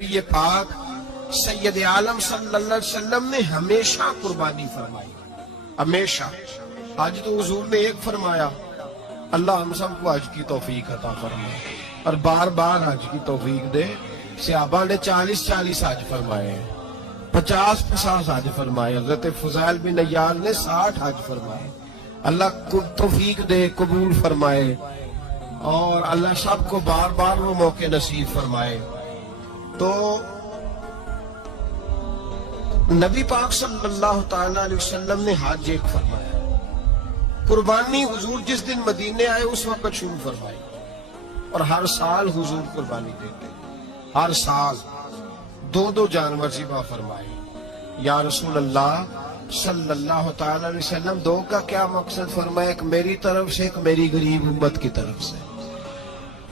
یہ پاک سید عالم صلی اللہ علیہ وسلم نے ہمیشہ قربانی فرمائی، ہمیشہ۔ آج تو حضور نے ایک فرمایا، اللہ ہم سب کو حج کی توفیق عطا فرمائے اور بار بار حج کی توفیق دے۔ صحابہ نے 40 حج فرمائے ہیں، 50 حج فرمائے، حضرت فضیل بن عیاض نے 60 حج فرمائے۔ اللہ کو توفیق دے، قبول فرمائے اور اللہ سب کو بار بار وہ موقع نصیب فرمائے۔ تو نبی پاک صلی اللہ تعالی علیہ وسلم نے حج ایک فرمایا، قربانی حضور جس دن مدینے آئے اس وقت شروع فرمائی اور ہر سال حضور قربانی دیتے، ہر سال دو جانور ذبح فرمائے۔ یا رسول اللہ صلی اللہ تعالی علیہ وسلم، دو کا کیا مقصد فرمایا؟ ایک میری طرف سے، ایک میری غریب امت کی طرف سے۔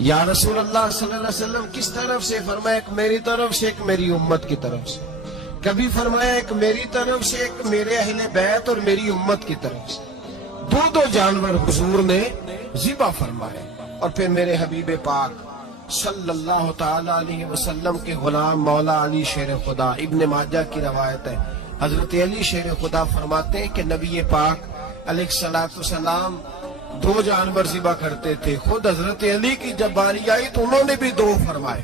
یا رسول اللہ صلی اللہ علیہ وسلم کس طرف سے فرمایا؟ ایک میری طرف سے، ایک میری امت کی طرف سے۔ کبھی فرمایا ایک میری طرف سے، ایک میرے اہل بیت اور میری امت کی طرف سے۔ دو جانور حضور نے ذبح فرمائے اور پھر میرے حبیب پاک صلی اللہ تعالی علیہ وسلم کے غلام مولا علی شیر خدا، ابن ماجہ کی روایت ہے، حضرت علی شیر خدا فرماتے ہیں کہ نبی پاک علیہ السلام 2 جانور ذبح کرتے تھے۔ خود حضرت علی کی جب باری آئی تو انہوں نے بھی 2 فرمائے۔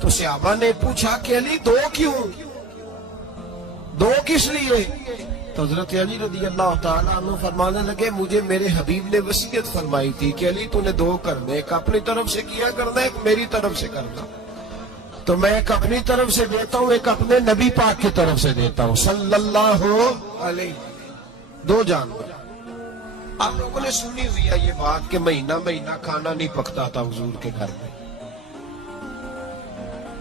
تو صحابہ نے پوچھا کہ علی 2 کیوں؟ 2 کس لیے؟ تو حضرت علی رضی اللہ تعالیٰ عنہ فرمانے لگے، مجھے میرے حبیب نے وصیت فرمائی تھی کہ علی تو نے 2 کرنے، ایک اپنی طرف سے کیا کرنا، ایک میری طرف سے کرنا۔ تو میں ایک اپنی طرف سے دیتا ہوں، ایک اپنے نبی پاک کی طرف سے دیتا ہوں صلی اللہ علیہ۔ 2 جانور۔ آپ لوگوں نے سنی ہوئی ہے یہ بات کہ مہینہ کھانا نہیں پکتا تھا حضور کے گھر میں۔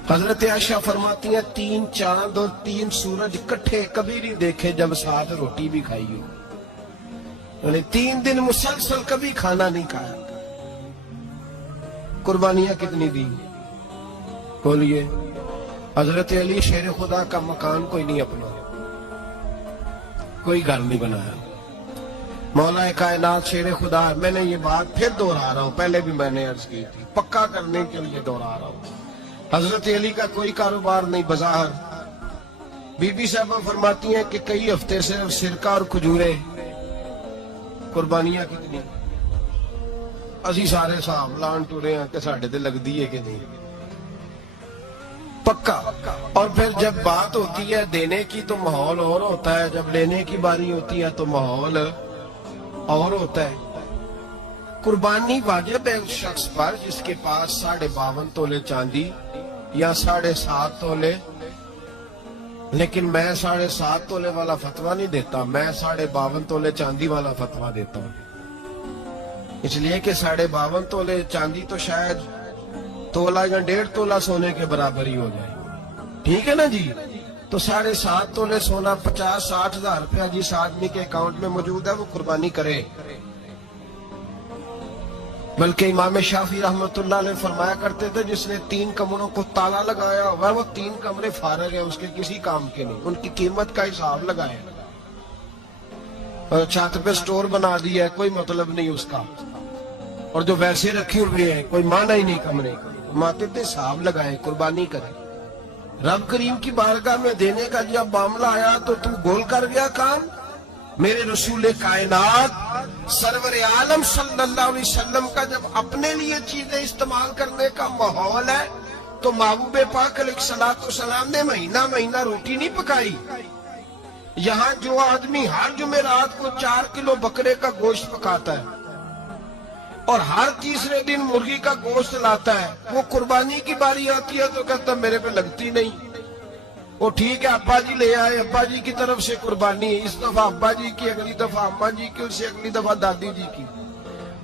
حضرت عائشہ فرماتی ہیں 3 چاند اور 3 سورج اکٹھے کبھی نہیں دیکھے جب ساتھ روٹی بھی کھائی ہو، یعنی 3 دن مسلسل کبھی کھانا نہیں کھایا۔ قربانیاں کتنی دی بولیے؟ حضرت علی شیر خدا کا مکان کوئی نہیں اپنا، کوئی گھر نہیں بنایا۔ مولا کائنات شیر خدا، میں نے یہ بات پھر دوہرا رہا ہوں، پہلے بھی میں نے عرض کی تھی، پکا کرنے کے لیے دوہرا رہا ہوں۔ حضرت علی کا کوئی کاروبار نہیں بظاہر۔ بی بی صاحبہ فرماتی ہیں کہ کئی ہفتے سے سرکہ اور کھجورے۔ قربانیاں کتنی؟ اسی سارے صاحب لان ٹورے ہیں کہ ساڑھے دے لگ دیئے کہ نہیں، پکا۔ اور پھر جب بات ہوتی ہے دینے کی تو ماحول اور ہوتا ہے، جب لینے کی باری ہوتی ہے تو ماحول اور ہوتا ہے۔ قربانی واجب ہے اس شخص پر جس کے پاس 52.5 تولے چاندی یا 7.5 تولے، لیکن میں 7.5 تولے والا فتویٰ نہیں دیتا، میں 52.5 تولے چاندی والا فتویٰ دیتا ہوں، اس لیے کہ 52.5 تولے چاندی تو شاید تولہ یا 1.5 تولہ سونے کے برابر ہی ہو جائے، ٹھیک ہے نا جی؟ تو 7.5 تولے سونا 50-60 ہزار روپیہ جس آدمی کے اکاؤنٹ میں موجود ہے وہ قربانی کرے۔ بلکہ امام شافعی رحمت اللہ علیہ فرمایا کرتے تھے جس نے 3 کمروں کو تالا لگایا ہوا وہ 3 کمرے فارغ ہیں، اس کے کسی کام کے نہیں، ان کی قیمت کا حساب لگائے اور چھت پہ سٹور بنا دیا ہے، کوئی مطلب نہیں اس کا، اور جو ویسے رکھی ہوئے ہیں کوئی معنی ہی نہیں کمرے کا، ماتے تھے حساب لگائے، قربانی کرے۔ رب کریم کی بارگاہ میں دینے کا جب معاملہ آیا تو تم گول کر گیا کام۔ میرے رسول کائنات سرور عالم صلی اللہ علیہ وسلم کا جب اپنے لیے چیزیں استعمال کرنے کا ماحول ہے تو محبوب پاک علیہ السلام نے مہینہ روٹی نہیں پکائی۔ یہاں جو آدمی ہر جمعرات کو 4 کلو بکرے کا گوشت پکاتا ہے اور ہر تیسرے دن مرغی کا گوشت لاتا ہے، وہ قربانی کی باری آتی ہے تو کہتا میرے پہ لگتی نہیں۔ وہ ٹھیک ہے ابا جی لے آئے، ابا جی کی طرف سے قربانی، اس دفعہ ابا جی کی، اگلی دفعہ اماں جی کی، اس سے اگلی دفعہ دادی جی کی۔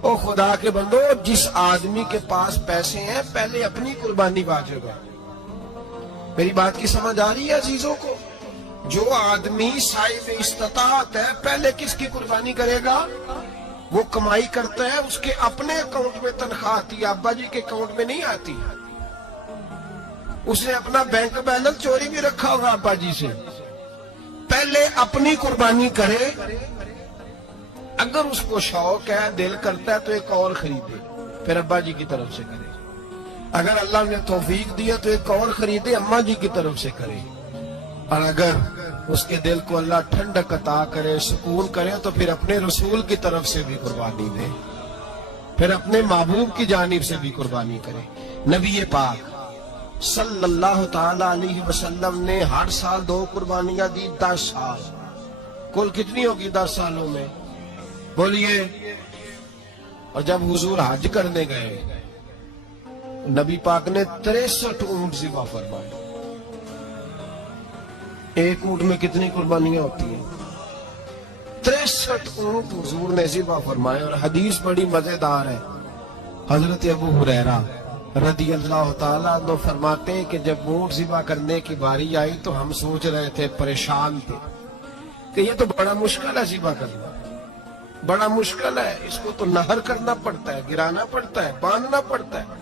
او خدا کے بندو، جس آدمی کے پاس پیسے ہیں پہلے اپنی قربانی واجب ہے۔ میری بات کی سمجھ آ رہی ہے عزیزوں کو؟ جو آدمی صاحب استطاعت ہے پہلے کس کی قربانی کرے گا؟ وہ کمائی کرتا ہے، اس کے اپنے اکاؤنٹ میں تنخواہ آتی ہے، ابا جی کے اکاؤنٹ میں نہیں آتی۔ اس نے اپنا بینک بیلنس چوری بھی رکھا ہوگا ابا جی سے، پہلے اپنی قربانی کرے۔ اگر اس کو شوق ہے، دل کرتا ہے تو ایک اور خریدے، پھر ابا جی کی طرف سے کرے۔ اگر اللہ نے توفیق دیا تو ایک اور خریدے، اماں جی کی طرف سے کرے، اور اگر اس کے دل کو اللہ ٹھنڈک عطا کرے، سکون کرے، تو پھر اپنے رسول کی طرف سے بھی قربانی دے، پھر اپنے محبوب کی جانب سے بھی قربانی کرے۔ نبی پاک صلی اللہ تعالی علیہ وسلم نے ہر سال 2 قربانیاں دی، 10 سال، کل کتنی ہوگی 10 سالوں میں؟ بولیے۔ اور جب حضور حج کرنے گئے، نبی پاک نے 63 اونٹ ذبح فرمائے۔ ایک اونٹ میں کتنی قربانیاں ہوتی ہیں؟ 63 اونٹ حضور نے ذبح فرمائے۔ اور حدیث بڑی مزیدار ہے، حضرت ابو ہریرہ رضی اللہ تعالیٰ عنہ فرماتے ہیں کہ جب اونٹ ذبح کرنے کی باری آئی تو ہم سوچ رہے تھے، پریشان تھے کہ یہ تو بڑا مشکل ہے ذبح کرنا، بڑا مشکل ہے، اس کو تو نہر کرنا پڑتا ہے، گرانا پڑتا ہے، باندھنا پڑتا ہے،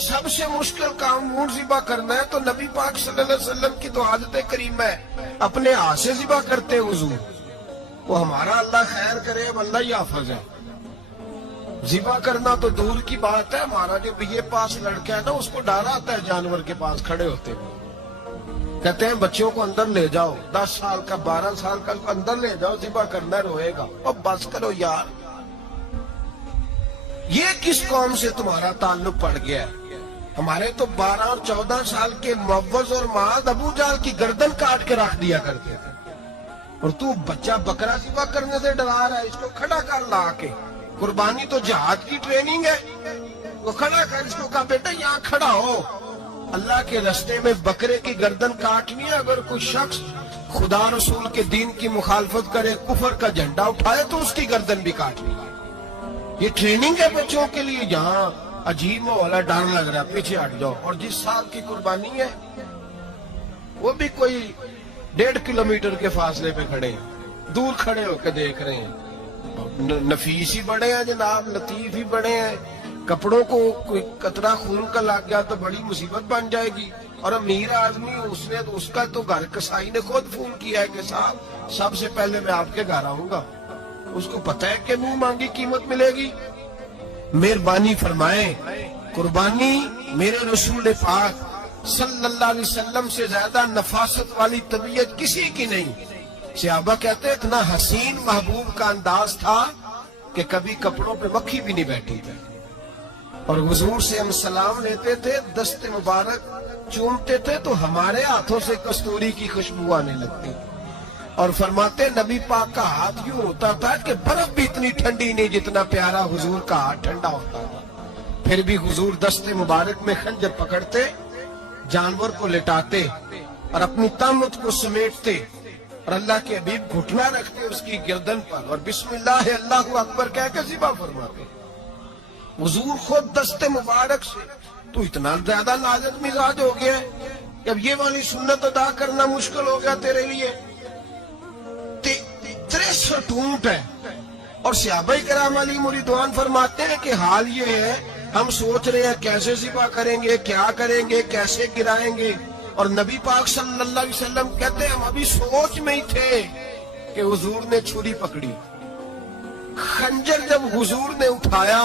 سب سے مشکل کام اونٹ ذبح کرنا ہے۔ تو نبی پاک صلی اللہ علیہ وسلم کی تو عادت کریم ہے، اپنے ہاتھ سے ذبح کرتے حضور۔ وہ ہمارا اللہ خیر کرے، اب اللہ ہی حافظ ہے، ذبح کرنا تو دور کی بات ہے۔ ہمارا جو یہ پاس لڑکا ہے نا، اس کو ڈر آتا ہے جانور کے پاس کھڑے ہوتے ہیں، کہتے ہیں بچوں کو اندر لے جاؤ، 10 سال کا 12 سال کا اندر لے جاؤ، ذبح کرنا روئے گا۔ اب بس کرو یار، یہ کس قوم سے تمہارا تعلق پڑ گیا ہے؟ ہمارے تو 12 اور 14 سال کے معوذ اور معاذ ابو جہل کی گردن کاٹ کے رکھ دیا کرتے تھے، اور تو بچہ بکرا ذبح کرنے سے ڈرا رہا ہے، اس کو کھڑا کر لا کے۔ قربانی تو جہاد کی ٹریننگ ہے، وہ کھڑا کر، اس کو کہا بیٹا یہاں کھڑا ہو، اللہ کے راستے میں بکرے کی گردن کاٹنی ہے۔ اگر کوئی شخص خدا رسول کے دین کی مخالفت کرے، کفر کا جھنڈا اٹھائے، تو اس کی گردن بھی کاٹنی ہے۔ یہ ٹریننگ ہے بچوں کے لیے۔ یہاں عجیب ماحول ہے، ڈر لگ رہا ہے، پیچھے ہٹ جاؤ۔ اور جس صاحب کی قربانی ہے وہ بھی کوئی 1.5 کلومیٹر کے فاصلے پہ کھڑے ہیں، دور کھڑے ہو کے دیکھ رہے ہیں۔ نفیس ہی بڑے ہیں جناب، لطیف ہی بڑے ہیں، کپڑوں کو کوئی قطرہ خون کا لگ گیا تو بڑی مصیبت بن جائے گی۔ اور امیر آدمی اس کا تو گھر کسائی نے خود فون کیا ہے کہ صاحب سب سے پہلے میں آپ کے گھر آؤں گا، اس کو پتہ ہے کہ منہ مانگی قیمت ملے گی۔ مہربانی فرمائیں، قربانی میرے رسول پاک صلی اللہ علیہ وسلم سے زیادہ نفاست والی طبیعت کسی کی نہیں۔ صحابہ کہتے اتنا حسین محبوب کا انداز تھا کہ کبھی کپڑوں پہ مکھی بھی نہیں بیٹھی تھی۔ اور حضور سے ہم سلام لیتے تھے، دست مبارک چومتے تھے تو ہمارے ہاتھوں سے کستوری کی خوشبو آنے لگتی، اور فرماتے نبی پاک کا ہاتھ یوں ہوتا تھا کہ برف بھی اتنی ٹھنڈی نہیں جتنا پیارا حضور کا ہاتھ ٹھنڈا ہوتا تھا۔ پھر بھی حضور دست مبارک میں خنجر پکڑتے، جانور کو لٹاتے اور اپنی تامت کو سمیٹتے، اور اللہ کے حبیب گھٹنا رکھتے اس کی گردن پر، اور بسم اللہ اللہ اکبر کہہ کے ذبح فرماتے۔ حضور خود دست مبارک سے۔ تو اتنا زیادہ لازت مزاج ہو گیا ہے کہ اب یہ والی سنت ادا کرنا مشکل ہو گیا تیرے لیے۔ 63 اونٹ ہے، اور صحابہ کرام علیہم رضوان فرماتے ہیں کہ حال یہ ہے، ہم سوچ رہے ہیں کیسے ذبح کریں گے، کیا کریں گے، کیسے گرائیں گے۔ اور نبی پاک صلی اللہ علیہ وسلم کہتے ہیں ہم ابھی سوچ میں ہی تھے کہ حضور نے چھری پکڑی، خنجر جب حضور نے اٹھایا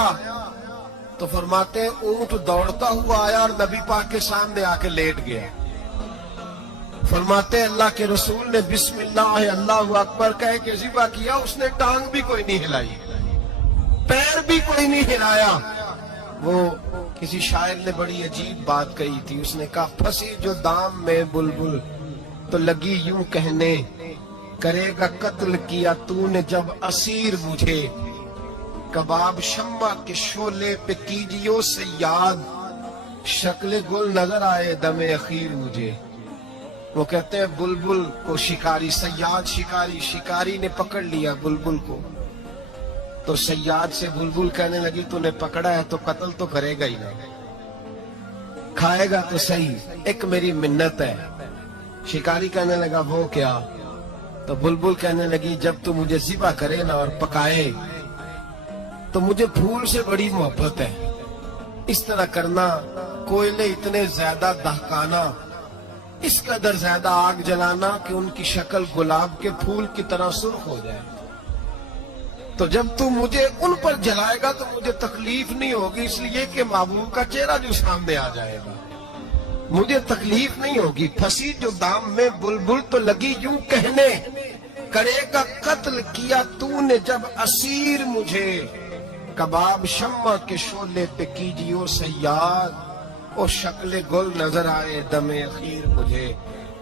تو فرماتے ہیں اونٹ دوڑتا ہوا آیا اور نبی پاک کے سامنے آ کے لیٹ گیا۔ فرماتے ہیں اللہ کے رسول نے بسم اللہ اللہ اکبر کہہ کے ذبح کیا، اس نے ٹانگ بھی کوئی نہیں ہلائی، پیر بھی کوئی نہیں ہلایا۔ وہ کسی شاعر نے بڑی عجیب بات کہی تھی، اس نے کہا پھنسی جو دام میں بلبل تو لگی یوں کہنے، کرے گا قتل کیا تو نے جب اسیر مجھے، کباب شمع کے شعلے پہ کیجیو سیاد، شکل گل نظر آئے دم اخیر مجھے۔ وہ کہتے ہیں بلبل کو شکاری، سیاد شکاری نے پکڑ لیا بلبل کو، تو سیاد سے بلبل کہنے لگی تو نے پکڑا ہے تو قتل تو کرے گا ہی نا، کھائے گا تو صحیح، ایک میری منت ہے۔ شکاری کہنے لگا وہ کیا؟ تو بلبل کہنے لگی جب تو مجھے ذبح کرے نا اور پکائے تو مجھے پھول سے بڑی محبت ہے، اس طرح کرنا، کوئلے اتنے زیادہ دہکانا، اس قدر زیادہ آگ جلانا کہ ان کی شکل گلاب کے پھول کی طرح سرخ ہو جائے۔ تو جب تو مجھے ان پر جلائے گا تو مجھے تکلیف نہیں ہوگی، اس لیے کہ محبوب کا چہرہ جو سامنے آ جائے گا مجھے تکلیف نہیں ہوگی۔ پھنسی جو دام میں بلبل تو لگی یوں کہنے، کرے گا قتل کیا تو نے جب اسیر مجھے، کباب شمع کے شعلے پہ کیجیو صیاد، اور شکل گل نظر آئے دم اخیر مجھے۔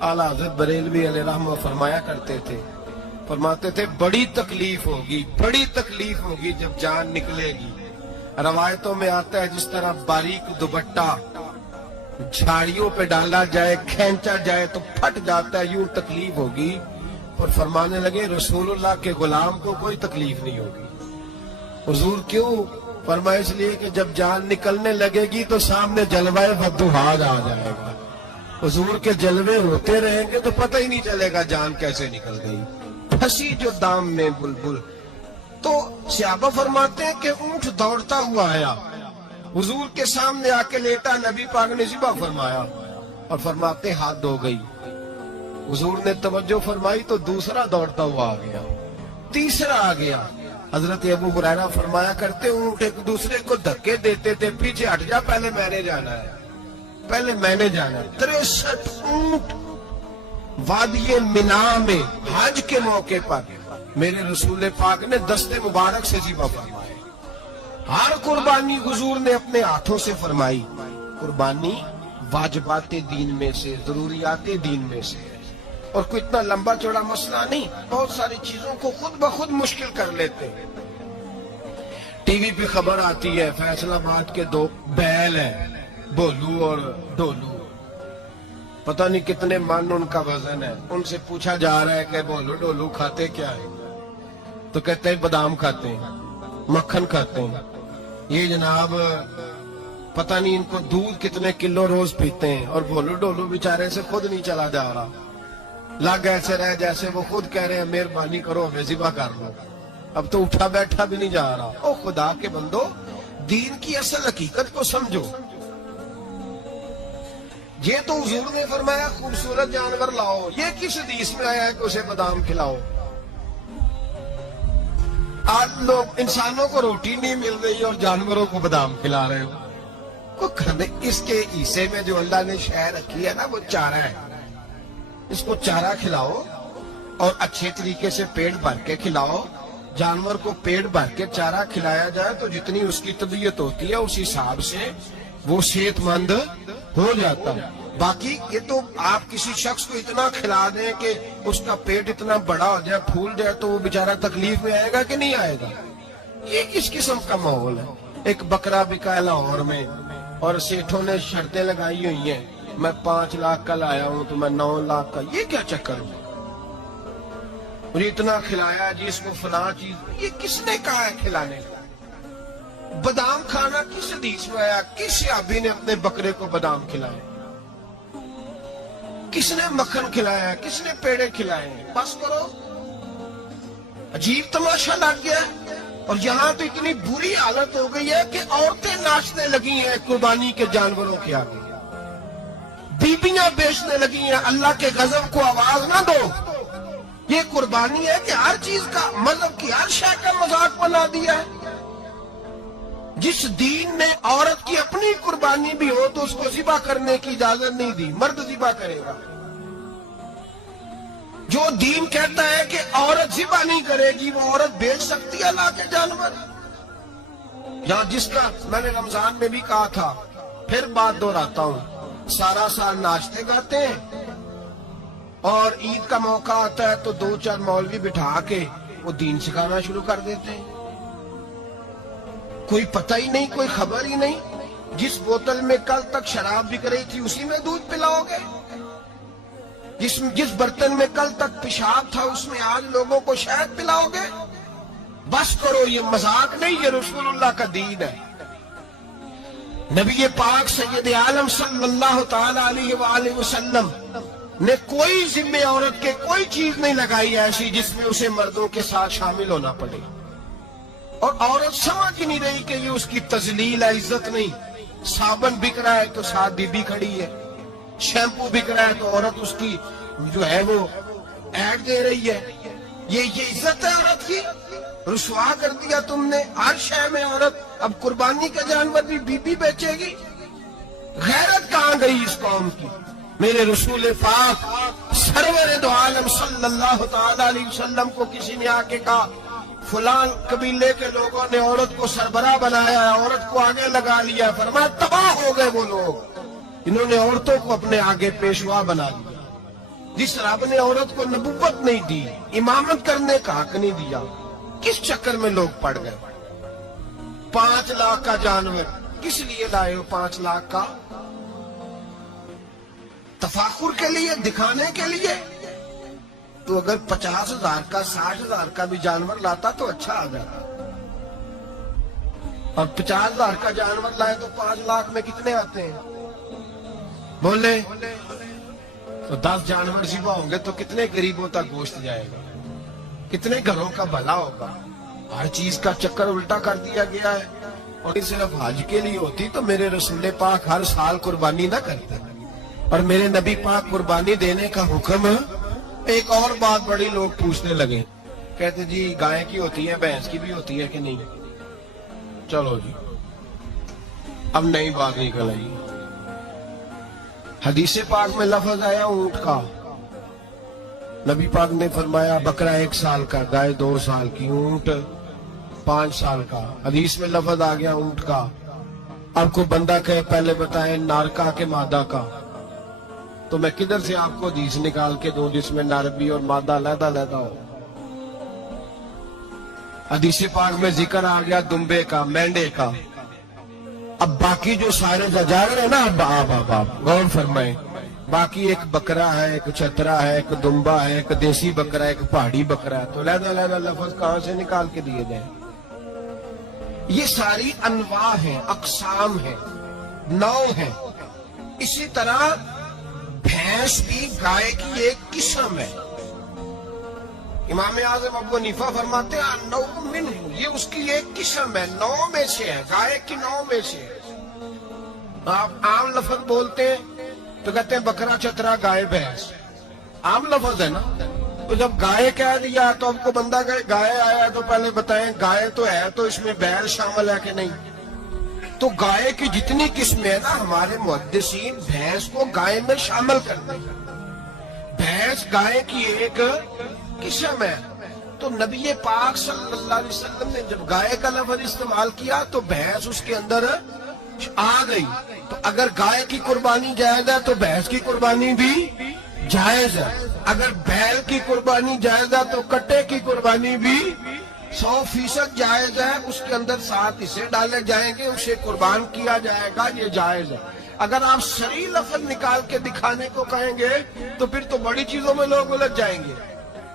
اعلیٰ حضرت بریلوی علیہ رحمہ فرمایا کرتے تھے، فرماتے تھے بڑی تکلیف ہوگی جب جان نکلے گی۔ روایتوں میں آتا ہے جس طرح باریک دوپٹہ جھاڑیوں پہ ڈالا جائے، کھینچا جائے تو پھٹ جاتا ہے، یوں تکلیف ہوگی۔ اور فرمانے لگے رسول اللہ کے غلام کو کوئی تکلیف نہیں ہوگی۔ حضور کیوں؟ فرمایا اس لیے کہ جب جان نکلنے لگے گی تو سامنے جلوہ بدوحاد آ جائے گا، حضور کے جلوے ہوتے رہیں گے تو پتہ ہی نہیں چلے گا جان کیسے نکل گئی۔ پھنسی جو دام میں بلبل، تو صحابہ فرماتے ہیں کہ اونٹ دوڑتا ہوا آیا، حضور کے سامنے آ کے لیٹا، نبی پاک نے ذبح فرمایا اور فرماتے ہاتھ دھو گئی۔ حضور نے توجہ فرمائی تو دوسرا دوڑتا ہوا آ گیا، تیسرا آ گیا۔ حضرت ابو ہریرہ فرمایا کرتے اونٹ ایک دوسرے کو دھکے دیتے تھے، پیچھے ہٹ جا، پہلے میں نے جانا ہے، پہلے میں نے جانا ہے۔ 63 اونٹ وادی منا میں حج کے موقع پر میرے رسول پاک نے دست مبارک سے ذبح فرمائے۔ ہر قربانی حضور نے اپنے ہاتھوں سے فرمائی۔ قربانی واجبات دین میں سے، ضروریات دین میں سے، اور کوئی اتنا لمبا چوڑا مسئلہ نہیں، بہت ساری چیزوں کو خود بخود مشکل کر لیتے ہیں۔ ٹی وی پہ خبر آتی ہے فیصل آباد کے 2 بیل ہیں، بولو اور ڈولو، پتہ نہیں کتنے من ان کا وزن ہے۔ ان سے پوچھا جا رہا ہے کہ بولو ڈولو کھاتے کیا ہے؟ تو کہتے ہیں بادام کھاتے ہیں، مکھن کھاتے ہیں۔ یہ جناب پتہ نہیں ان کو دودھ کتنے کلو روز پیتے ہیں، اور بولو ڈولو بیچارے سے خود نہیں چلا جا رہا، لگ ایسے رہے جیسے وہ خود کہہ رہے ہیں مہربانی کرو ہمیں ذبح کر لو، اب تو اٹھا بیٹھا بھی نہیں جا رہا۔ او خدا کے بندو، دین کی اصل حقیقت کو سمجھو۔ یہ تو حضور نے فرمایا خوبصورت جانور لاؤ، یہ کس حدیث میں آیا ہے کہ اسے بادام کھلاؤ؟ آج لوگ انسانوں کو روٹی نہیں مل رہی اور جانوروں کو بادام کھلا رہے ہو۔ اس کے حصے میں جو اللہ نے شے رکھی ہے نا وہ چارہ ہے، اس کو چارہ کھلاؤ اور اچھے طریقے سے پیٹ بھر کے کھلاؤ۔ جانور کو پیٹ بھر کے چارہ کھلایا جائے تو جتنی اس کی طبیعت ہوتی ہے اس حساب سے وہ صحت مند ہو جاتا ہے۔ باقی یہ تو آپ کسی شخص کو اتنا کھلا دیں کہ اس کا پیٹ اتنا بڑا ہو جائے، پھول جائے، تو وہ بیچارہ تکلیف میں آئے گا کہ نہیں آئے گا؟ یہ کس قسم کا ماحول ہے؟ ایک بکرا بکا ہے لاہور میں اور سیٹھوں نے شرطیں لگائی ہوئی ہیں، میں 5 لاکھ کا لایا ہوں تو میں 9 لاکھ کا۔ یہ کیا چکر ہو؟ مجھے اتنا کھلایا جی، اس کو فلاں چیز، یہ کس نے کہا ہے کھلانے کا؟ بادام کھانا کس حدیث میں آیا؟ کس صحابی نے اپنے بکرے کو بادام کھلایا؟ کس نے مکھن کھلایا؟ کس نے پیڑے کھلائے؟ بس کرو، عجیب تماشا لگ گیا۔ اور یہاں تو اتنی بری حالت ہو گئی ہے کہ عورتیں ناچنے لگی ہیں قربانی کے جانوروں کے آگے، بیبیاں بیچنے لگی ہیں۔ اللہ کے غضب کو آواز نہ دو۔ یہ قربانی ہے کہ ہر چیز کا، مذہب کی ہر شے کا مذاق بنا دیا ہے۔ جس دین نے عورت کی اپنی قربانی بھی ہو تو اس کو ذبح کرنے کی اجازت نہیں دی، مرد ذبح کرے گا۔ جو دین کہتا ہے کہ عورت ذبح نہیں کرے گی، وہ عورت بیچ سکتی ہے اللہ کے جانور؟ یہاں جس کا میں نے رمضان میں بھی کہا تھا، پھر بات دہراتا ہوں، سارا سال ناچتے گاتے ہیں اور عید کا موقع آتا ہے تو 2-4 مولوی بٹھا کے وہ دین سکھانا شروع کر دیتے ہیں۔ کوئی پتہ ہی نہیں، کوئی خبر ہی نہیں۔ جس بوتل میں کل تک شراب بک رہی تھی اسی میں دودھ پلاؤ گے؟ جس برتن میں کل تک پیشاب تھا اس میں آج لوگوں کو شہد پلاؤ گے؟ بس کرو، یہ مذاق نہیں، یہ رسول اللہ کا دین ہے۔ نبی پاک سید عالم صلی اللہ تعالی علیہ وآلہ وسلم نے کوئی ذمہ عورت کے کوئی چیز نہیں لگائی ایسی جس میں اسے مردوں کے ساتھ شامل ہونا پڑے، اور عورت سمجھ ہی نہیں رہی کہ یہ اس کی تذلیل ہے، عزت نہیں۔ صابن بک رہا ہے تو ساتھ بی بی کھڑی ہے، شیمپو بک رہا ہے تو عورت اس کی جو ہے وہ ایڈ دے رہی ہے۔ یہ عزت ہے عورت کی؟ رسوا کر دیا تم نے ہر شے میں عورت. اب قربانی کا جانور بھی بی بیچے گی. غیرت کہاں گئی اس قوم کی؟ میرے رسول پاک سرور دو عالم صلی اللہ تعالی علیہ وسلم کو کسی نے آ کے کہا فلان قبیلے کے لوگوں نے عورت کو سربراہ بنایا ہے, عورت کو آگے لگا لیا ہے. فرمایا تباہ ہو گئے وہ لوگ انہوں نے عورتوں کو اپنے آگے پیشوا بنا لیا. جس رب نے عورت کو نبوت نہیں دی, امامت کرنے کا حق نہیں دیا, کس چکر میں لوگ پڑ گئے؟ 5 لاکھ کا جانور کس لیے لائے ہو؟ 5 لاکھ کا تفاخر کے لیے, دکھانے کے لیے. تو اگر 50,000 کا 60,000 کا بھی جانور لاتا تو اچھا آ جاتا. اور 50,000 کا جانور لائے تو 5 لاکھ میں کتنے آتے ہیں بولے؟ تو 10 جانور ذبح ہوں گے تو کتنے غریبوں تک گوشت جائے گا, کتنے گھروں کا بھلا ہوگا. ہر چیز کا چکر الٹا کر دیا گیا ہے. اور صرف حج کے لیے ہوتی تو میرے رسول پاک ہر سال قربانی نہ کرتے, اور میرے نبی پاک قربانی دینے کا حکم. ایک اور بات بڑی لوگ پوچھنے لگے, کہتے جی گائے کی ہوتی ہے بھینس کی بھی ہوتی ہے کہ نہیں؟ چلو جی اب نئی بات نکل آئی. حدیث پاک میں لفظ آیا اونٹ کا. نبی پاک نے فرمایا بکرا 1 سال کا, گائے 2 سال کی, اونٹ 5 سال کا. حدیث میں لفظ آ گیا اونٹ کا. اب کو بندہ کہے پہلے بتائیں نارکا کے مادہ کا, تو میں کدھر سے آپ کو حدیث نکال کے دوں جس میں نر بھی اور مادہ علیحدہ علیحدہ ہو؟ حدیث پاک میں ذکر آ گیا دمبے کا, مینڈے کا. اب باقی جو سارے جاجر ہیں نا, آپ غور فرمائیں, باقی ایک بکرا ہے, ایک چترا ہے, ایک دمبا ہے, ایک دیسی بکرا ہے, ایک پہاڑی بکرا ہے. تو علیحدہ علیحدہ لفظ کہاں سے نکال کے دیے جائیں؟ یہ ساری انواع ہیں, اقسام ہیں, نوع ہیں. اسی طرح بھینس بھی گائے کی ایک قسم ہے. امام اعظم ابو حنیفہ فرماتے ہیں نوع منہ, یہ اس کی ایک قسم ہے, نوع میں سے ہے, گائے کی نوع میں سے. آپ عام لفظ بولتے ہیں تو کہتے ہیں بکرا چترا گائے بھینس, عام لفظ ہے نا. تو جب گائے کہہ دیا تو اب کو بندہ کہے گائے آیا تو پہلے بتائیں گائے تو ہے تو اس میں بیل شامل ہے کہ نہیں؟ تو گائے کی جتنی قسمیں ہیں نا, ہمارے محدثین بھینس کو گائے میں شامل کرتے ہیں. بھینس گائے کی ایک قسم ہے. تو نبی پاک صلی اللہ علیہ وسلم نے جب گائے کا لفظ استعمال کیا تو بھینس اس کے اندر آ گئی. تو اگر گائے کی قربانی جائز ہے تو بھینس کی قربانی بھی جائز ہے. اگر بیل کی قربانی جائز ہے تو کٹے کی قربانی بھی 100% جائز ہے. اس کے اندر 7 حصے ڈالے جائیں گے, اسے قربان کیا جائے گا, یہ جائز ہے. اگر آپ صریح لفظ نکال کے دکھانے کو کہیں گے تو پھر تو بڑی چیزوں میں لوگ الجھ جائیں گے.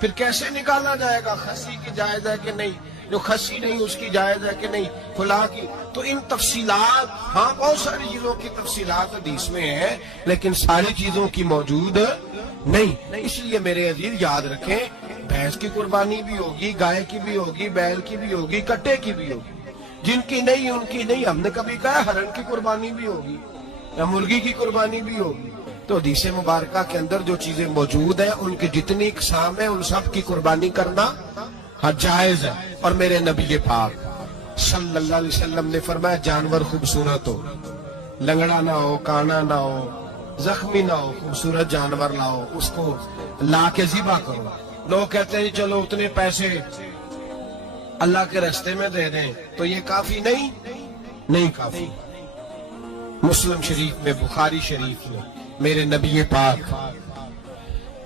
پھر کیسے نکالا جائے گا خسی کی جائز ہے کہ نہیں, جو خسی نہیں اس کی جائز ہے کہ نہیں, کھلا کی. تو ان تفصیلات, ہاں بہت ساری چیزوں کی تفصیلات حدیث میں ہیں لیکن ساری چیزوں کی موجود نہیں. اس لیے میرے عزیز یاد رکھیں, بھینس کی قربانی بھی ہوگی, گائے کی بھی ہوگی, بیل کی بھی ہوگی, کٹے کی بھی ہوگی. جن کی نہیں ان کی نہیں. ہم نے کبھی کہا ہرن کی قربانی بھی ہوگی یا مرغی کی قربانی بھی ہوگی. تو حدیث مبارکہ کے اندر جو چیزیں موجود ہیں ان کی جتنی اقسام ہیں ان سب کی قربانی کرنا جائز ہے. اور میرے نبی پاک صلی اللہ علیہ وسلم نے فرمایا جانور خوبصورت ہو, لنگڑا نہ ہو, کانا نہ ہو, زخمی نہ ہو, خوبصورت جانور لاؤ, اس کو لا کے ذبح کرو. لوگ کہتے ہیں چلو اتنے پیسے اللہ کے راستے میں دے دیں تو یہ کافی نہیں کافی. مسلم شریف میں, بخاری شریف میں میرے نبی پاک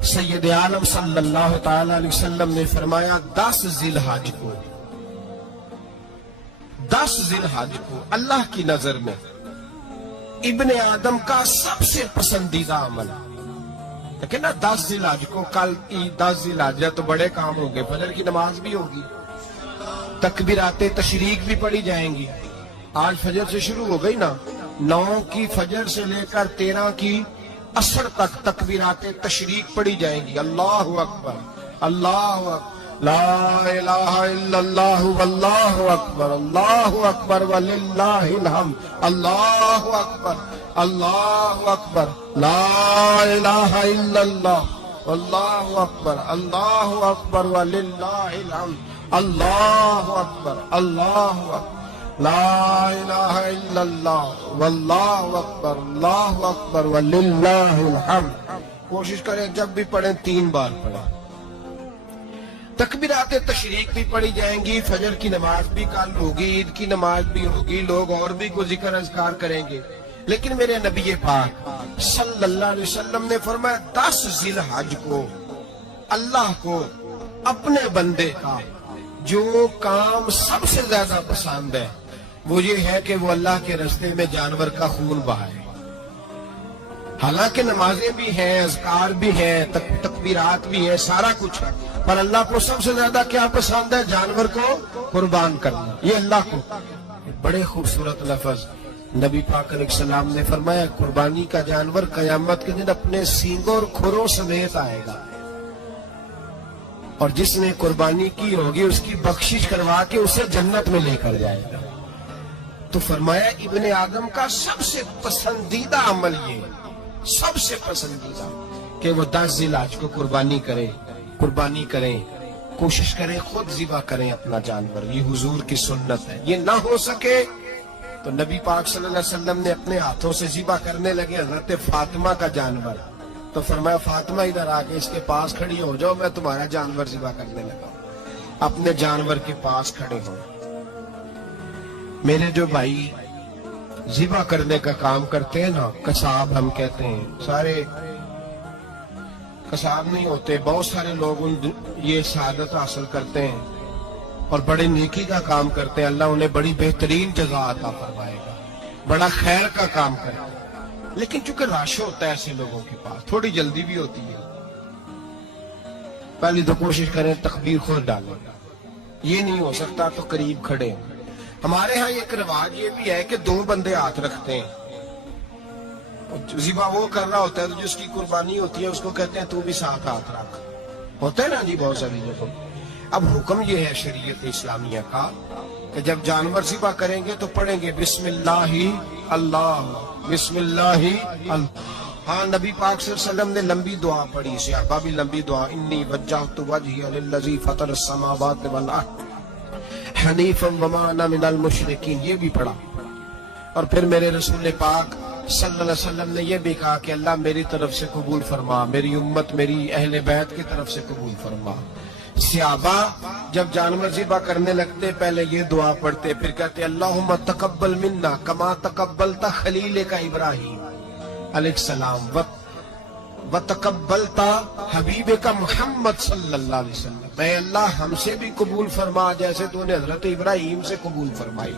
سید عالم صلی اللہ تعالی علیہ وسلم نے فرمایا 10 ذی الحج کو اللہ کی نظر میں ابن آدم کا سب سے پسندیدہ عمل. لیکن نا 10 ذی الحج کو, کل 10 ذی الحج ہے تو بڑے کام ہوں گے, فجر کی نماز بھی ہوگی, تکبیرات تشریق بھی پڑھی جائیں گی. آج فجر سے شروع ہو گئی نا, 9 کی فجر سے لے کر 13 کی عصر تک تکبیرات تشریق پڑھی جائیں گی. اللہ اکبر, اللہ اکبر, لا الہ الا اللہ واللہ اکبر, اللہ اکبر وللہ الحمد, اللہ اکبر, اللہ اکبر, لا الہ الا اللہ واللہ اکبر, اللہ اکبر وللہ الحمد, اللہ اکبر اللہ اکبر لا الہ الا اللہ واللہ اکبر اللہ اکبر وللہ الحمد. کوشش کریں جب بھی پڑھیں 3 بار پڑھیں. تکبیرات تشریق بھی پڑھی جائیں گی, فجر کی نماز بھی کل ہوگی, عید کی نماز بھی ہوگی, لوگ اور بھی کو ذکر اذکار کریں گے. لیکن میرے نبی پاک صلی اللہ علیہ وسلم نے فرمایا 10 ذی الحج کو اللہ کو اپنے بندے کا جو کام سب سے زیادہ پسند ہے وہ یہ ہے کہ وہ اللہ کے راستے میں جانور کا خون بہائے. حالانکہ نمازیں بھی ہیں, اذکار بھی ہیں, تکبیرات بھی ہیں, سارا کچھ ہے, پر اللہ کو سب سے زیادہ کیا پسند ہے؟ جانور کو قربان کرنا. یہ اللہ کو بڑے خوبصورت لفظ نبی پاک علیہ السلام نے فرمایا قربانی کا جانور قیامت کے دن اپنے سینگوں اور کھروں سمیت آئے گا, اور جس نے قربانی کی ہوگی اس کی بخشش کروا کے اسے جنت میں لے کر جائے گا. تو فرمایا ابن آدم کا سب سے پسندیدہ عمل یہ, سب سے پسندیدہ, کہ وہ 10 ذی الحج کو قربانی کریں, کوشش کریں خود ذبح کریں اپنا جانور. یہ حضور کی سنت ہے. یہ نہ ہو سکے تو نبی پاک صلی اللہ علیہ وسلم نے اپنے ہاتھوں سے ذبح کرنے لگے حضرت فاطمہ کا جانور. تو فرمایا فاطمہ ادھر آ کے اس کے پاس کھڑی ہو جاؤ, میں تمہارا جانور ذبح کرنے لگا. اپنے جانور کے پاس کھڑے ہو. میرے جو بھائی ذبح کرنے کا کام کرتے ہیں نا, قصاب ہم کہتے ہیں, سارے قصاب نہیں ہوتے, بہت سارے لوگ یہ سعادت حاصل کرتے ہیں اور بڑے نیکی کا کام کرتے ہیں. اللہ انہیں بڑی بہترین جزا عطا فرمائے گا, بڑا خیر کا کام کرتے ہیں. لیکن چونکہ رش ہوتا ہے ایسے لوگوں کے پاس, تھوڑی جلدی بھی ہوتی ہے, پہلی تو کوشش کریں تکبیر خود ڈالیں. یہ نہیں ہو سکتا تو قریب کھڑے. ہمارے ہاں ایک رواج یہ بھی ہے کہ 2 بندے ہاتھ رکھتے ہیں. ذبح وہ کر رہا ہوتا ہے تو جس کی قربانی ہوتی ہے اس کو کہتے ہیں تو بھی ساتھ ہاتھ رکھ. ہوتا ہے نا جی بہت ساری جگہوں. اب حکم یہ ہے شریعت اسلامیہ کا کہ جب جانور ذبح کریں گے تو پڑھیں گے بسم اللہ اللہ, بسم اللہ اللہ. ہاں نبی پاک صلی اللہ علیہ وسلم نے لمبی دعا پڑھی, صحابہ بھی لمبی دعا, انی وجہت وجہی للذی فطر السماوات والارض حنیفا وما انا من المشرکین, یہ بھی پڑھا. اور پھر میرے رسول پاک صلی اللہ علیہ وسلم نے یہ بھی کہا کہ اللہ میری طرف سے قبول فرما, میری امت میری اہل بیت کی طرف سے قبول فرما. صحابہ جب جانور ذبح کرنے لگتے پہلے یہ دعا پڑھتے, پھر کہتے اللہم تقبل منا کما تقبلت خلیلک ابراہیم علیہ السلام وتقبلت حبیبک محمد صلی اللہ علیہ وسلم. اے اللہ ہم سے بھی قبول فرما جیسے تو نے حضرت ابراہیم سے قبول فرمائی,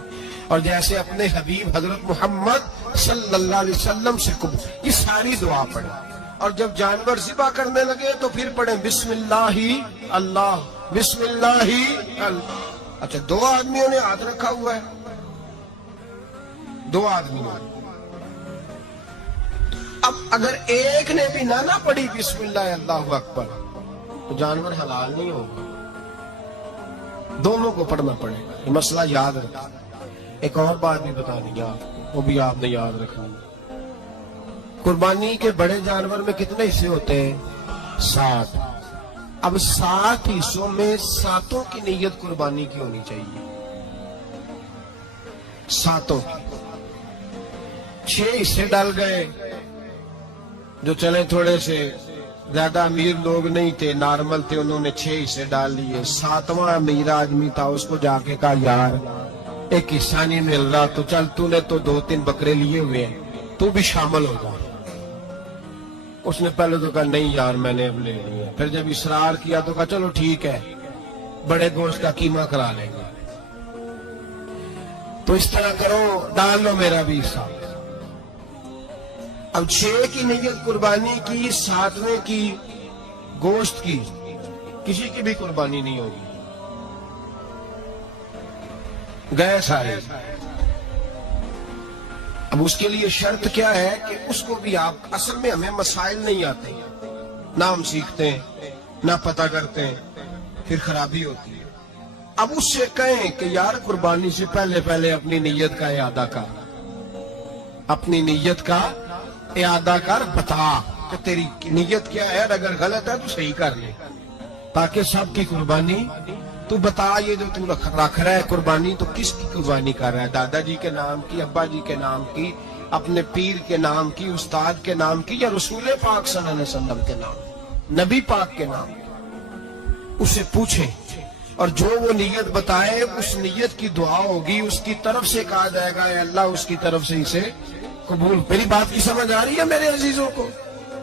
اور جیسے اپنے حبیب حضرت محمد صلی اللہ علیہ وسلم سے قبول. یہ ساری دعا پڑھیں. اور جب جانور ذبح کرنے لگے تو پھر پڑھیں بسم اللہ اللہ, بسم اللہ اللہ. اچھا 2 آدمیوں نے ہاتھ رکھا ہوا ہے, 2 آدمیوں. اب اگر ایک نے بھی نہ پڑھی بسم اللہ اللہ اکبر تو جانور حلال نہیں ہوگا, دونوں کو پڑھنا پڑے گا. یہ مسئلہ یاد رکھنا. ایک اور بات بھی بتانی ہے, وہ بھی آپ نے یاد رکھنا. قربانی کے بڑے جانور میں کتنے حصے ہوتے ہیں؟ 7. اب 7 حصوں میں 7 کی نیت قربانی کی ہونی چاہیے, 7 کی. 6 حصے ڈال گئے جو چلے تھوڑے سے زیادہ امیر لوگ نہیں تھے, نارمل تھے, انہوں نے 6 حصے ڈال لیے. 7واں امیر آدمی تھا, اس کو جا کے کہا یار ایک حصہ نہیں مل رہا, تو چل تو نے تو 2-3 بکرے لیے ہوئے ہیں, تو بھی شامل ہو جا. اس نے پہلے تو کہا نہیں یار میں نے اب لے لیا. پھر جب اصرار کیا تو کہا چلو ٹھیک ہے بڑے گوشت کا قیمہ کرا لیں گے. تو اس طرح کرو, ڈال لو میرا بھی حصہ. اب 6 کی نیت قربانی کی, 7ویں کی گوشت کی, کسی کی بھی قربانی نہیں ہوگی. گئے سارے. اب اس کے لیے شرط کیا ہے کہ اس کو بھی آپ, اصل میں ہمیں مسائل نہیں آتے, نہ ہم سیکھتے ہیں نہ پتہ کرتے ہیں, پھر خرابی ہوتی ہے. اب اس سے کہیں کہ یار قربانی سے پہلے اپنی نیت کا اعادہ کر, اپنی نیت کا اعادہ کر, بتا کہ تیری نیت کیا ہے, اگر غلط ہے تو صحیح کر لے, تاکہ سب کی قربانی. تو بتا یہ جو تو رکھ رہا ہے قربانی تو کس کی قربانی کر رہا ہے؟ دادا جی کے نام کی، ابا جی کے نام کی، اپنے پیر کے نام کی، استاد کے نام کی، یا رسول پاک صلی اللہ علیہ وسلم کے نام، نبی پاک کے نام؟ اسے پوچھیں اور جو وہ نیت بتائے اس نیت کی دعا ہوگی، اس کی طرف سے کہا جائے گا اے اللہ اس کی طرف سے اسے قبول۔ میری بات کی سمجھ آ رہی ہے میرے عزیزوں کو؟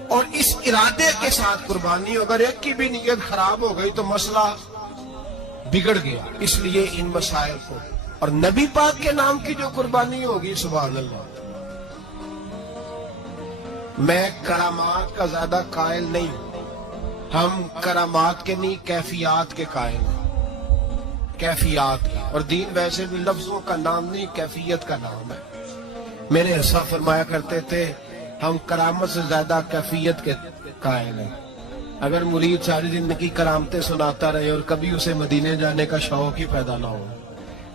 اور اس ارادے کے ساتھ قربانی، اگر ایک کی بھی نیت خراب ہو گئی تو مسئلہ بگڑ گیا۔ اس لیے ان مسائل کو، اور نبی پاک کے نام کی جو قربانی ہوگی، سبحان اللہ، میں کرامات کا زیادہ قائل نہیں ہوں، ہم کرامات کے نہیں کیفیات کے قائل ہیں، کیفیات کی۔ اور دین ویسے بھی لفظوں کا نام نہیں، کیفیت کا نام ہے۔ میرے ایسا فرمایا کرتے تھے ہم کرامت سے زیادہ کیفیت کے قائل ہیں۔ اگر مرید ساری زندگی کرامتیں سناتا رہے اور کبھی اسے مدینے جانے کا شوق ہی پیدا نہ ہو،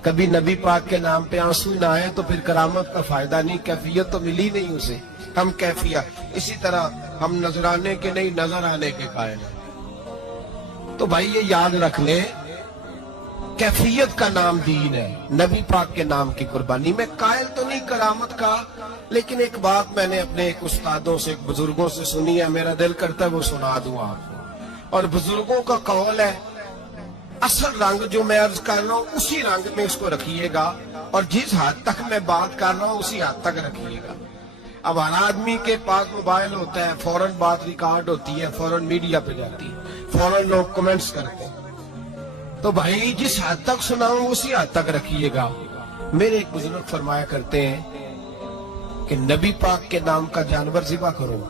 کبھی نبی پاک کے نام پہ آنسو نہ آئے، تو پھر کرامت کا فائدہ نہیں، کیفیت تو ملی نہیں اسے۔ ہم کیفیت، اسی طرح ہم نظرانے کے نہیں نظر آنے کے قائل ہیں۔ تو بھائی یہ یاد رکھ لیں، کیفیت کا نام دین ہے، نبی پاک کے نام کی قربانی۔ میں قائل تو نہیں کرامت کا، لیکن ایک بات میں نے اپنے ایک استادوں سے، ایک بزرگوں سے سنی ہے، میرا دل کرتا ہے وہ سنا دوں آپ کو۔ اور بزرگوں کا قول ہے اصل رنگ جو میں عرض کر رہا ہوں اسی رنگ میں اس کو رکھیے گا، اور جس حد تک میں بات کر رہا ہوں اسی حد تک رکھیے گا۔ اب ہر آدمی کے پاس موبائل ہوتا ہے، فوراً بات ریکارڈ ہوتی ہے، فوراً میڈیا پہ جاتی ہے، فوراً لوگ کمنٹس کرتے ہیں۔ تو بھائی جس حد تک سناؤں اسی حد تک رکھیے گا۔ میرے ایک بزرگ فرمایا کرتے ہیں کہ نبی پاک کے نام کا جانور ذبح کرو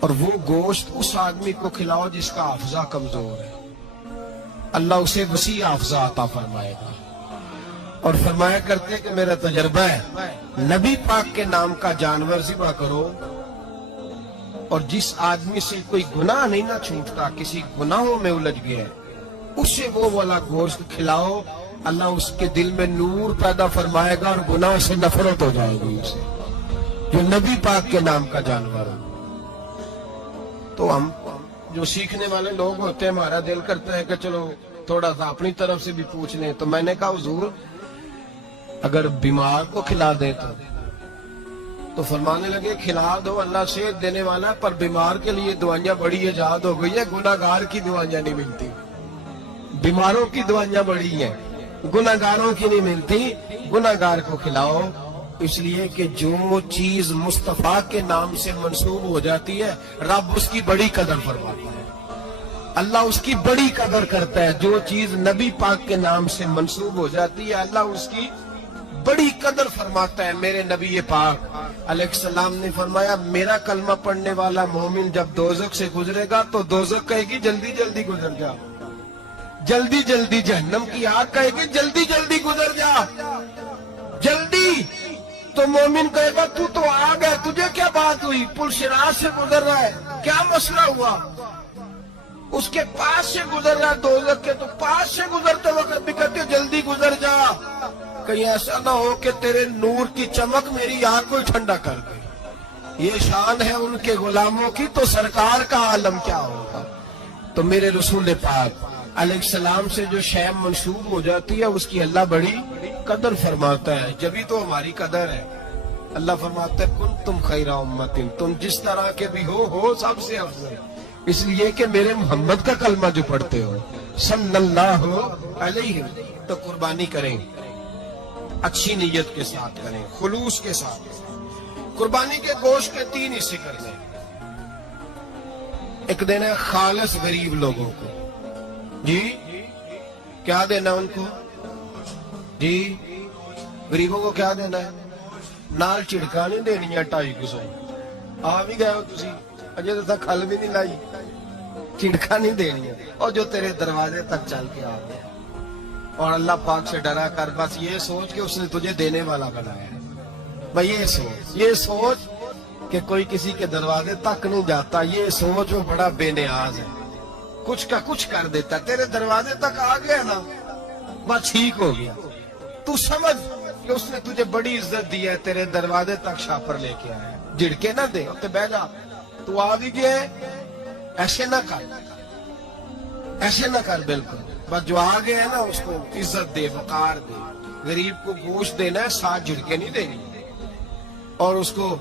اور وہ گوشت اس آدمی کو کھلاؤ جس کا حافظہ کمزور ہے، اللہ اسے وسیع حافظہ عطا فرمائے گا۔ اور فرمایا کرتے کہ میرا تجربہ ہے، نبی پاک کے نام کا جانور ذبح کرو، اور جس آدمی سے کوئی گناہ نہیں نہ چھوٹتا، کسی گناہوں میں الجھ گیا ہے، اسے وہ والا گوشت کھلاؤ، اللہ اس کے دل میں نور پیدا فرمائے گا اور گناہ سے نفرت ہو جائے گی اسے، جو نبی پاک کے نام کا جانور ہو۔ تو ہم جو سیکھنے والے لوگ ہوتے ہیں، ہمارا دل کرتا ہے کہ چلو تھوڑا سا اپنی طرف سے بھی پوچھ لیں۔ تو میں نے کہا حضور اگر بیمار کو کھلا دے تو فرمانے لگے کھلا دو، اللہ صحت دینے والا ہے، پر بیمار کے لیے دوائیاں بڑی ایجاد ہو گئی ہے، گناہگار کی دوائیاں نہیں ملتی۔ بیماروں کی دوائیاں بڑی ہیں، گناہگاروں کی نہیں ملتی۔ گناہگار کو کھلاؤ، اس لیے کہ جو چیز مصطفیٰ کے نام سے منسوب ہو جاتی ہے رب اس کی بڑی قدر فرماتا ہے، اللہ اس کی بڑی قدر کرتا ہے۔ جو چیز نبی پاک کے نام سے منسوب ہو جاتی ہے اللہ اس کی بڑی قدر فرماتا ہے۔ میرے نبی پاک علیہ السلام نے فرمایا میرا کلمہ پڑھنے والا مومن جب دوزخ سے گزرے گا تو دوزخ کہے گی جلدی جلدی گزر جا، جلدی جلدی، جہنم کی آگ کہے گی جلدی جلدی گزر جا، جلدی۔ تو مومن کہے گا تو آگ ہے، تجھے کیا بات ہوئی، پل صراط سے گزر رہا ہے، کیا مسئلہ ہوا؟ اس کے پاس سے گزر رہا ہے دوزخ کے، تو پاس سے گزرتے وقت بھی کہتے جلدی گزر جا، کہیں ایسا نہ ہو کہ تیرے نور کی چمک میری آنکھ کو ٹھنڈا کر دے۔ یہ شان ہے ان کے غلاموں کی، تو سرکار کا عالم کیا ہوگا۔ تو میرے رسول پاک علیہ السلام سے جو شے منسوب ہو جاتی ہے اس کی اللہ بڑی قدر فرماتا ہے، جبھی تو ہماری قدر ہے۔ اللہ فرماتا ہے کن تم خیر امت، تم جس طرح کے بھی ہو سب سے افضل، اس لیے کہ میرے محمد کا کلمہ جو پڑھتے ہو صلی اللہ علیہ وسلم۔ تو قربانی کریں، اچھی نیت کے ساتھ کریں، خلوص کے ساتھ۔ قربانی کے گوشت کے 3 حصے کرنے ہیں۔ ایک دینا ہے خالص غریب لوگوں کو، جی کیا دینا ان کو؟ جی غریبوں کو کیا دینا ہے؟ نال چڑکا نہیں دینی ہے 250 آ بھی گئے ہو تسی، اجے تو کھل بھی نہیں لائی، چڑکا نہیں دینی ہے، اور جو تیرے دروازے تک چل کے آ گیا۔ اور اللہ پاک سے ڈرا کر، بس یہ سوچ کہ اس نے تجھے دینے والا بنایا ہے۔ بھائی یہ سوچ کہ کوئی کسی کے دروازے تک نہیں جاتا، یہ سوچ وہ بڑا بے نیاز ہے، کچھ کا کچھ کر دیتا، تیرے دروازے تک آ گیا نا بس ٹھیک ہو گیا۔ تو سمجھ کہ اس نے تجھے بڑی عزت دی ہے، تیرے دروازے تک شاپر لے کے آیا ہے، جھڑکے نہ دے، تے بہ جا، تو آ بھی گیا ایسے نہ کر۔ ایسے نہ کر بالکل، بس جو آ گیا ہے نا اس کو عزت دے، وقار دے. غریب کو گوشت دینا ہے، ساتھ جھڑکے نہیں دینی. اور اس کو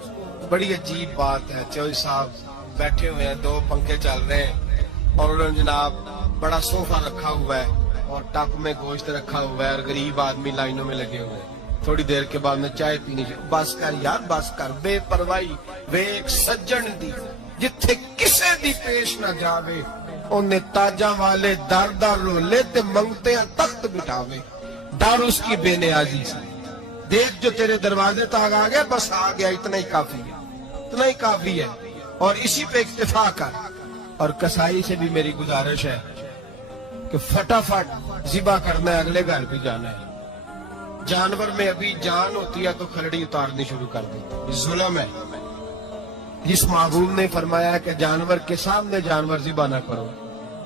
بڑی عجیب بات ہے، چوہدری صاحب بیٹھے ہوئے ہیں، 2 پنکھے چل رہے ہیں اور انہوں نے جناب بڑا صوفہ رکھا ہوا ہے اور ٹپ میں گوشت رکھا ہوا ہے اور غریب آدمی لائنوں میں لگے ہوئے ہیں. تھوڑی دیر کے بعد میں چائے پینی چاہیے. بس کر یار بس کر، بے پرواہی وے ایک سجن دی جتھے کسے دی پیش نہ جاوے، انہیں تاجاں والے در در رولے تے منگتے ہیں تخت بٹھاوے. ڈر اس کی بے نیازی سے، دیکھ جو تیرے دروازے تک آ گیا، بس آ گیا، اتنا ہی کافی ہے، اتنا ہی کافی ہے، اور اسی پہ اکتفا کر. اور کسائی سے بھی میری گزارش ہے کہ فٹافٹ ذبح کرنا ہے، اگلے گھر بھی جانا ہے. جانور میں ابھی جان ہوتی ہے تو کھلڑی اتارنی شروع کر دی. ظلم ہے. جس محبوب نے فرمایا کہ جانور کے سامنے جانور ذبح نہ کرو،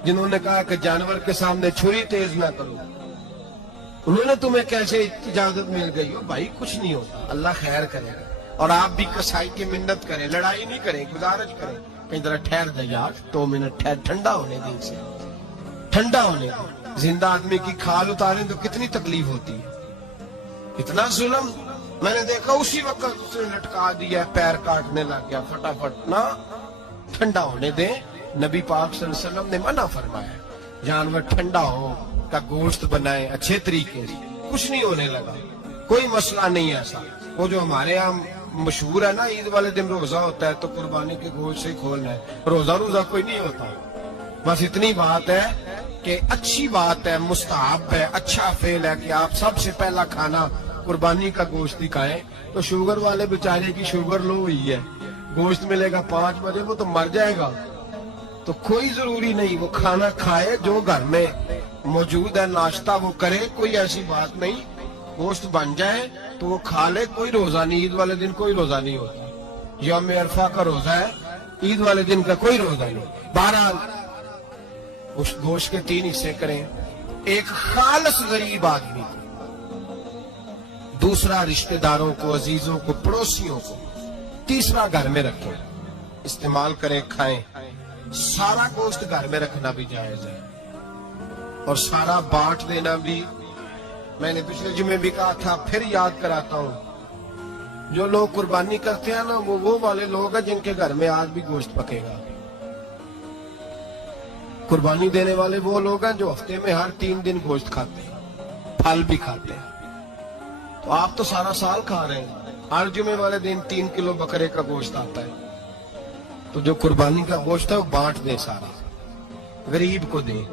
جنہوں نے کہا کہ جانور کے سامنے چھری تیز نہ کرو، انہوں نے تمہیں کیسے اجازت مل گئی ہو؟ بھائی کچھ نہیں ہوتا، اللہ خیر کرے گا. اور آپ بھی کسائی کی منت کریں، لڑائی نہیں کریں، گزارش کریں کہیں ذرا ٹھہر جائے یار، 2 منٹ ٹھہر، ٹھنڈا ہونے دیں، سے ٹھنڈا ہونے دیں. زندہ آدمی کی کھال اتاریں تو کتنی تکلیف ہوتی ہے. اتنا ظلم میں نے دیکھا، اسی وقت اس نے لٹکا دیا، پیر کاٹنے لگ گیا. فٹافٹ نہ، ٹھنڈا ہونے دیں. نبی پاک صلی اللہ علیہ وسلم نے منع فرمایا جانور ٹھنڈا ہو کا گوشت بنائے اچھے طریقے سے. کچھ نہیں ہونے لگا، کوئی مسئلہ نہیں ایسا. وہ جو ہمارے یہاں مشہور ہے نا، عید والے دن روزہ ہوتا ہے تو قربانی کے گوشت سے ہی کھولنا ہے، روزہ کوئی نہیں ہوتا. بس اتنی بات ہے کہ اچھی بات ہے، مستحب ہے، اچھا فعل ہے کہ آپ سب سے پہلا کھانا قربانی کا گوشت ہی کھائیں. تو شوگر والے بیچارے کی شوگر لو ہوئی ہے، گوشت ملے گا 5 بجے، وہ تو مر جائے گا. تو کوئی ضروری نہیں، وہ کھانا کھائے جو گھر میں موجود ہے، ناشتہ وہ کرے، کوئی ایسی بات نہیں. گوشت بن جائے تو وہ کھا لے، کوئی روزہ نہیں. عید والے دن کوئی روزہ نہیں ہوتا. یوم عرفہ کا روزہ ہے، عید والے دن کا کوئی روزہ نہیں. بہرحال اس گوشت کے 3 حصے کریں. ایک خالص غریب آدمی کو، دوسرا رشتہ داروں کو، عزیزوں کو، پڑوسیوں کو، تیسرا گھر میں رکھیں، استعمال کریں، کھائیں. سارا گوشت گھر میں رکھنا بھی جائز ہے اور سارا بانٹ دینا بھی. میں نے پچھلے جمعے بھی کہا تھا، پھر یاد کراتا ہوں، جو لوگ قربانی کرتے ہیں نا، وہ والے لوگ ہیں جن کے گھر میں آج بھی گوشت پکے گا. قربانی دینے والے وہ لوگ ہیں جو ہفتے میں ہر 3 دن گوشت کھاتے ہیں، پھل بھی کھاتے ہیں. تو آپ تو سارا سال کھا رہے ہیں، ہر جمعے والے دن 3 کلو بکرے کا گوشت آتا ہے. تو جو قربانی کا گوشت ہے وہ بانٹ دیں، سارا غریب کو دیں.